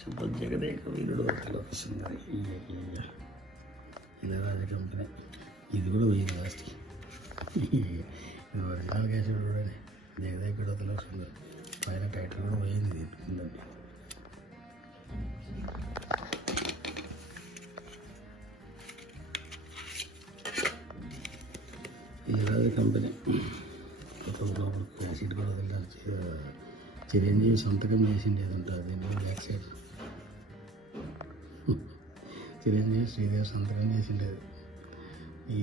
జగదేక వీరుడు వస్తుంది ఇళయరాజా కంపెనీ. ఇది కూడా పోయింది లాస్ట్. ఒరిజినల్ క్యాసెట్ కూడా జగదేక వీరుడు వస్తుంది. పైన టైటిల్ కూడా పోయింది ఉందండి. ఇళయరాజా కంపెనీ క్యాసెట్ కూడా చిరంజీవి సంతకం చేసింది ఏదంటే అది బ్యాక్ సైడ్ చిరంజీవి శ్రీదేవి సంతకం చేసిండేది. ఈ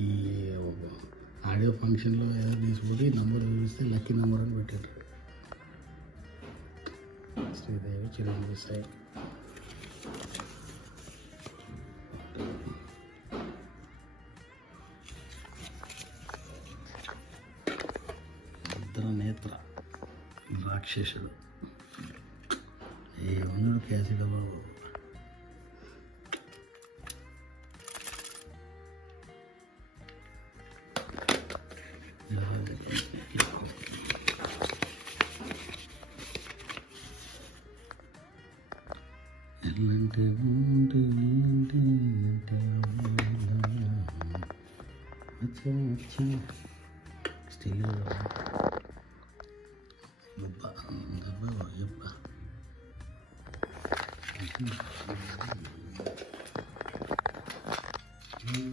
ఆడియో ఫంక్షన్లో ఏదో తీసుకుపోయి నంబర్ చూపిస్తే లక్కీ నెంబర్ అని పెట్టారు. శ్రీదేవి చిరంజీవి సైడ్ నేత్ర రాక్షసుడు ఏమన్నాడు క్యాసెట్ బాబు. ఎల్లంటే still Lupa, enggak bawa ya pak.